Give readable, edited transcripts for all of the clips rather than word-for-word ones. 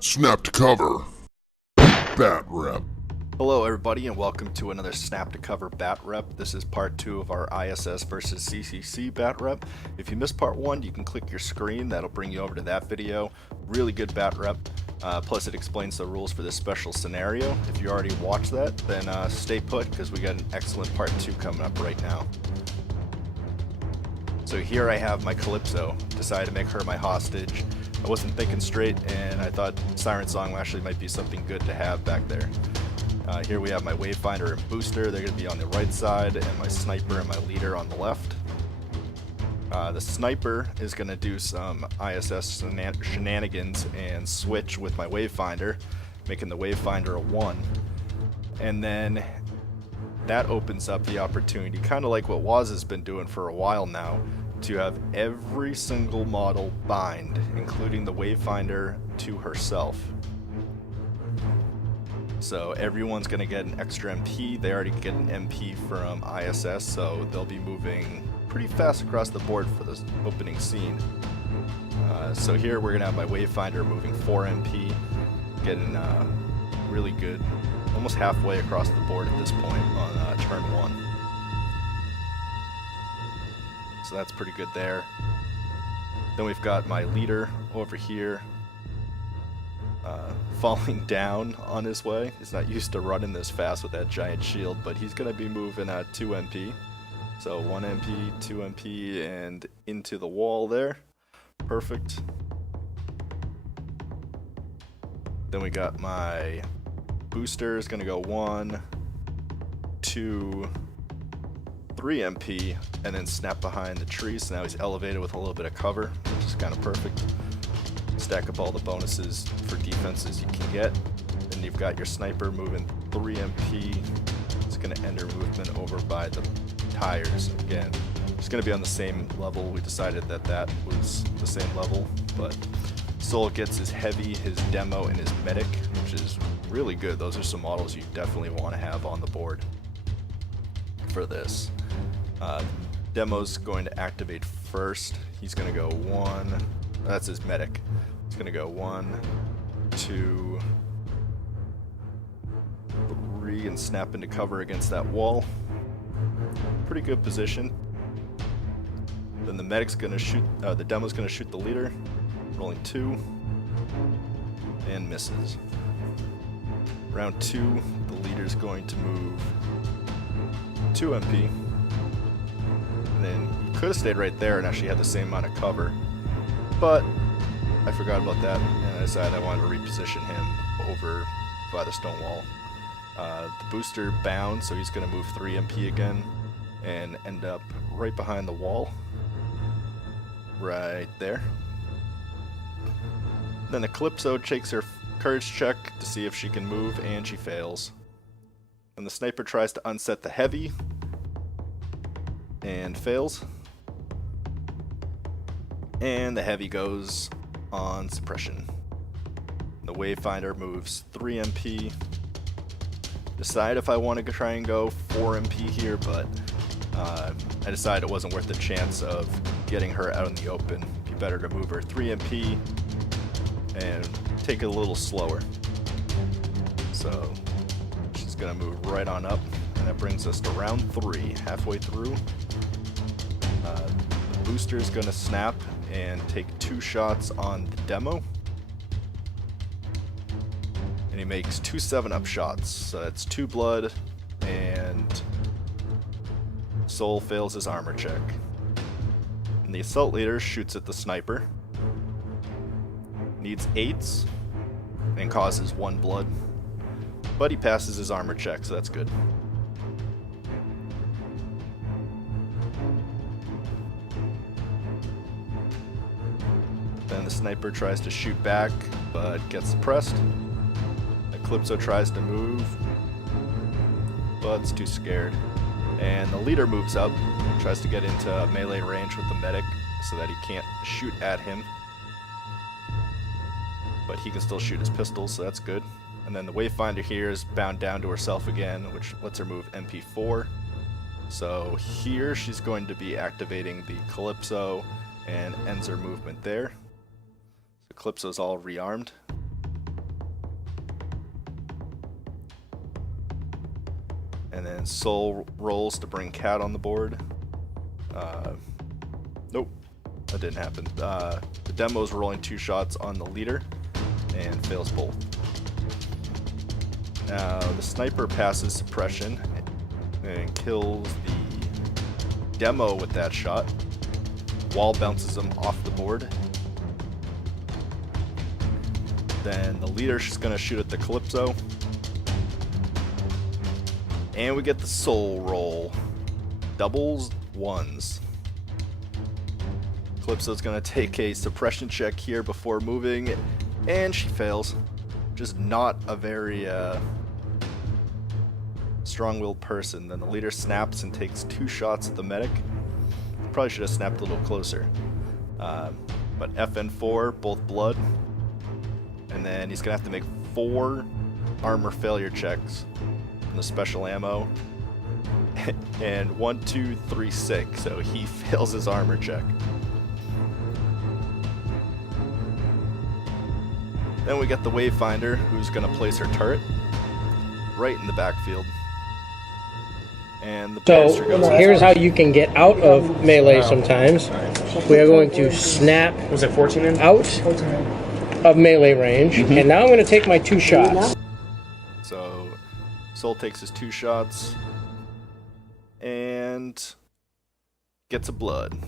SnapToCover. Batrep. Hello everybody and welcome to another SnapToCover Batrep. This is part 2 of our ISS versus CCC Batrep. If you missed part 1, you can click your screen, that'll bring you over to that video. Really good Batrep, plus it explains the rules for this special scenario. If you already watched that, then stay put because we got an excellent part 2 coming up right now. So here I have my Calypso. Decided to make her my hostage. I wasn't thinking straight and I thought Siren Song actually might be something good to have back there. Here we have my Wayfinder and Booster. They're going to be on the right side, and my Sniper and my Leader on the left. The Sniper is going to do some ISS shenanigans and switch with my Wayfinder, making the Wayfinder a 1. And then that opens up the opportunity, kind of like what Waz has been doing for a while now, to have every single model bind, including the Wayfinder, to herself. So everyone's going to get an extra MP. They already get an MP from ISS, so they'll be moving pretty fast across the board for this opening scene. So here we're going to have my Wayfinder moving 4 MP, getting really good, almost halfway across the board at this point on turn 1. So that's pretty good there. Then we've got my Leader over here. Falling down on his way. He's not used to running this fast with that giant shield, but he's going to be moving at 2 MP. So 1 MP, 2 MP, and into the wall there. Perfect. Then we got my Booster is going to go 1, 2, 3 MP, and then snap behind the tree. So now he's elevated with a little bit of cover, which is kind of perfect. Stack up all the bonuses for defenses you can get. Then you've got your Sniper moving 3 MP. It's going to end her movement over by the tires. Again, it's going to be on the same level. We decided that that was the same level, but Soul gets his Heavy, his Demo, and his Medic, which is really good. Those are some models you definitely want to have on the board for this. Demo's going to activate first. He's going to go 1. That's his Medic. He's going to go 1, 2, 3, and snap into cover against that wall. Pretty good position. Then the Medic's going to shoot, the Demo's going to shoot the Leader. Rolling 2, and misses. Round 2, the Leader's going to move 2 MP. And then he could have stayed right there and actually had the same amount of cover. But I forgot about that, and I decided I wanted to reposition him over by the stone wall. The Booster bound, so he's going to move 3 MP again and end up right behind the wall. Right there. Then the Calypso takes her courage check to see if she can move, and she fails. And the Sniper tries to unset the Heavy and fails. And the Heavy goes on suppression. The Wayfinder moves 3 MP. Decide if I want to try and go 4 MP here, but I decided it wasn't worth the chance of getting her out in the open. It'd be better to move her 3 MP and take it a little slower. So she's going to move right on up, and that brings us to round 3, halfway through. The Booster is going to snap and take 2 shots on the Demo. And he makes 2 7-up shots. So that's 2 blood, and Soul fails his armor check. And the Assault Leader shoots at the Sniper. Needs 8s and causes 1 blood. But he passes his armor check, so that's good. Then the Sniper tries to shoot back, but gets suppressed. The Calypso tries to move, but it's too scared. And the Leader moves up, tries to get into melee range with the Medic so that he can't shoot at him. But he can still shoot his pistols, so that's good. And then the Wayfinder here is bound down to herself again, which lets her move MP4. So here she's going to be activating the Calypso and ends her movement there. So Calypso's all rearmed. And then Soul rolls to bring Cat on the board. Nope, that didn't happen. The demo's rolling 2 shots on the leader and fails both. Now the sniper passes suppression and kills the demo with that shot. Wall bounces him off the board. Then the leader's just gonna shoot at the Calypso. And we get the soul roll. Doubles, ones. Calypso's gonna take a suppression check here before moving, and she fails. Just not a very strong-willed person. Then the leader snaps and takes 2 shots at the medic. Probably should have snapped a little closer. But FN4, both blood. And then he's gonna have to make 4 armor failure checks from the special ammo. And 1, 2, 3, 6. So he fails his armor check. Then we get the Wayfinder, who's gonna place her turret right in the backfield. And the banister goes So here's how you can get out of melee sometimes. We are going to snap Was it 14 in? out of melee range, and now I'm going to take my 2 shots. So Soul takes his 2 shots and gets a blood.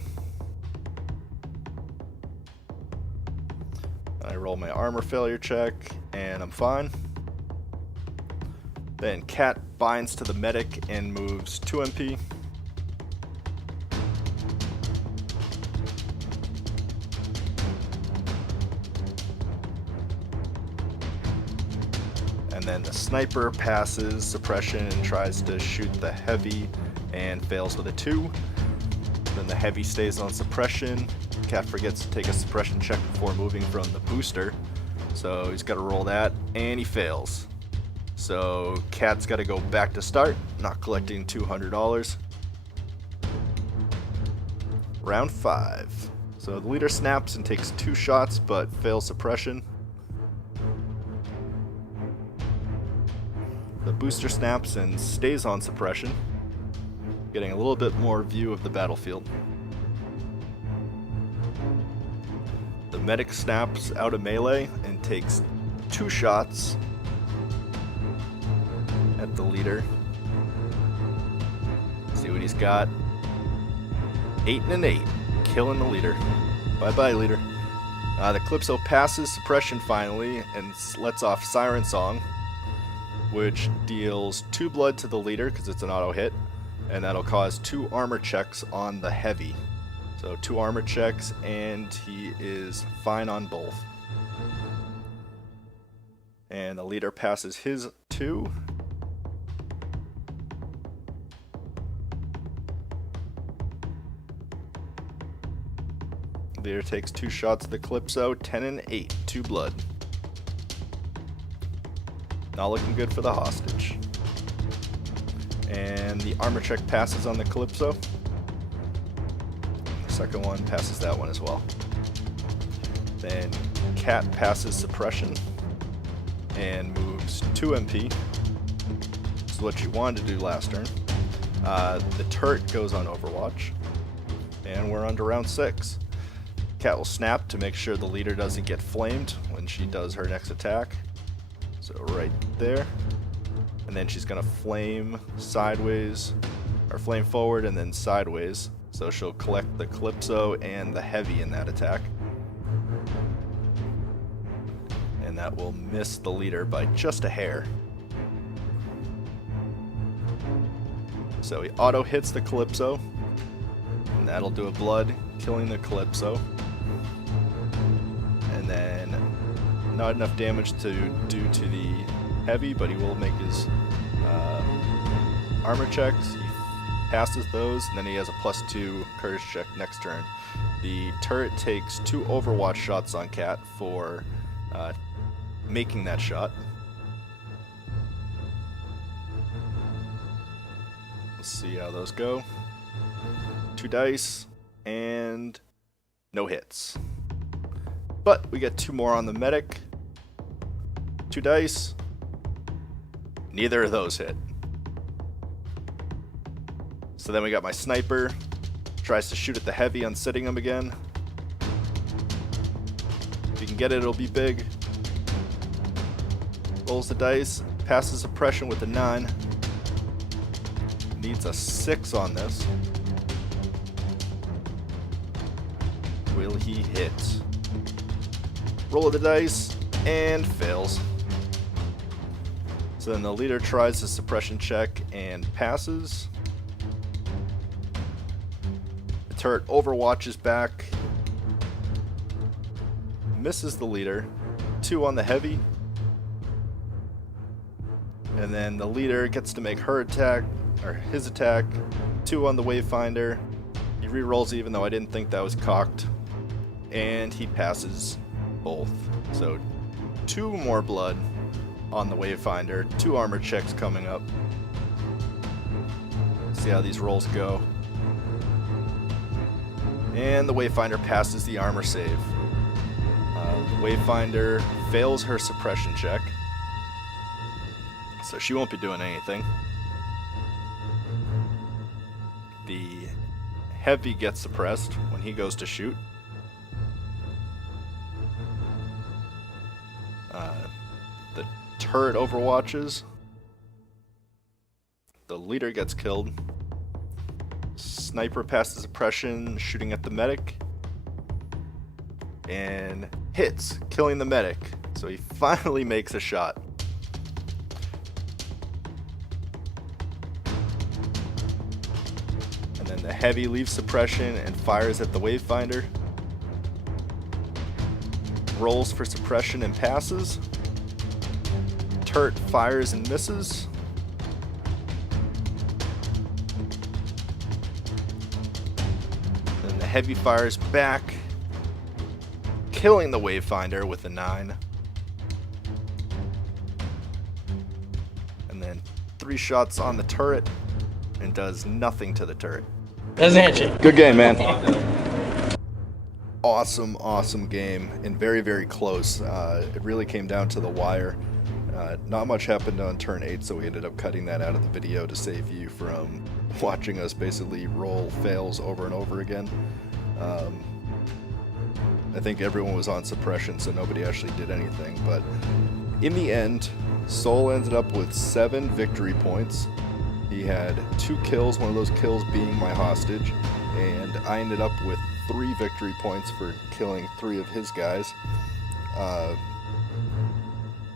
I roll my armor failure check and I'm fine. Then Cat binds to the medic and moves 2 MP. And then the sniper passes suppression and tries to shoot the heavy and fails with a 2. Then the heavy stays on suppression. Cat forgets to take a suppression check before moving from the booster. So he's got to roll that, and he fails. So Cat's got to go back to start, not collecting $200. Round 5. So the leader snaps and takes 2 shots, but fails suppression. The booster snaps and stays on suppression, getting a little bit more view of the battlefield. The medic snaps out of melee and takes 2 shots at the leader. See what he's got. 8 and an 8, killing the leader. Bye-bye, leader. The Calypso passes suppression finally and lets off Siren Song, which deals 2 blood to the leader because it's an auto hit, and that'll cause 2 armor checks on the heavy. So 2 armor checks, and he is fine on both. And the leader passes his 2. Leader takes 2 shots at the Calypso, 10 and 8, 2 blood. Not looking good for the hostage. And the armor check passes on the Calypso. The second one passes that one as well. Then Cat passes suppression and moves 2 MP. This is what you wanted to do last turn. The turret goes on Overwatch. And we're on to round 6. Cat will snap to make sure the leader doesn't get flamed when she does her next attack. So right there. And then she's gonna flame sideways, or flame forward and then sideways. So she'll collect the Calypso and the heavy in that attack. And that will miss the leader by just a hair. So he auto hits the Calypso, and that'll do a blood, killing the Calypso. And then not enough damage to do to the heavy, but he will make his armor checks. He passes those, and then he has a +2 courage check next turn. The turret takes 2 Overwatch shots on Cat for making that shot. Let's see how those go. 2 dice, and no hits. But we get 2 more on the medic. 2 dice. Neither of those hit. So then we got my sniper, tries to shoot at the heavy, unsitting him again. If you can get it, it'll be big. Rolls the dice, passes suppression with a 9. Needs a 6 on this. Will he hit? Roll of the dice, and fails. So then the leader tries the suppression check and passes. The turret overwatches back, misses the leader. 2 on the heavy. And then the leader gets to make her attack, or his attack. 2 on the wayfinder. He re-rolls even though I didn't think that was cocked. And he passes both. So 2 more blood on the wayfinder. 2 armor checks coming up. See how these rolls go. And the wayfinder passes the armor save. Wayfinder fails her suppression check, so she won't be doing anything. The heavy gets suppressed when he goes to shoot. The turret overwatches. The leader gets killed. Sniper passes suppression, shooting at the medic. And hits, killing the medic. So he finally makes a shot. And then the heavy leaves suppression and fires at the wayfinder. Rolls for suppression and passes. Turret fires and misses. Then the heavy fires back, killing the wayfinder with a 9. And then 3 shots on the turret and does nothing to the turret. That's a handshake. Good game, man. Awesome game, and very, very close. It really came down to the wire. Not much happened on turn 8, so we ended up cutting that out of the video to save you from watching us basically roll fails over and over again. I think everyone was on suppression, so nobody actually did anything. But in the end, Soul ended up with 7 victory points. He had 2 kills, one of those kills being my hostage, and I ended up with 3 victory points for killing 3 of his guys.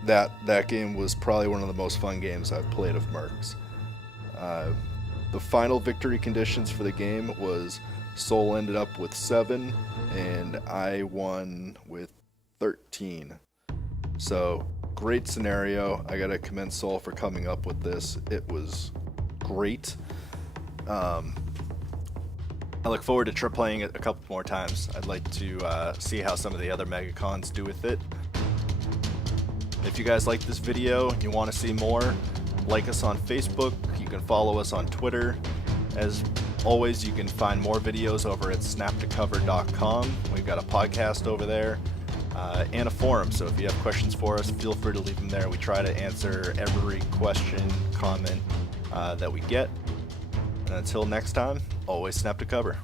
That game was probably one of the most fun games I've played of Mercs. The final victory conditions for the game was Soul ended up with 7, and I won with 13. So, great scenario. I gotta commend Soul for coming up with this. It was great. I look forward to playing it a couple more times. I'd like to see how some of the other MegaCons do with it. If you guys like this video and you want to see more, like us on Facebook. You can follow us on Twitter. As always, you can find more videos over at SnapToCover.com. We've got a podcast over there and a forum, so if you have questions for us, feel free to leave them there. We try to answer every question, comment that we get. And until next time, always snap to cover.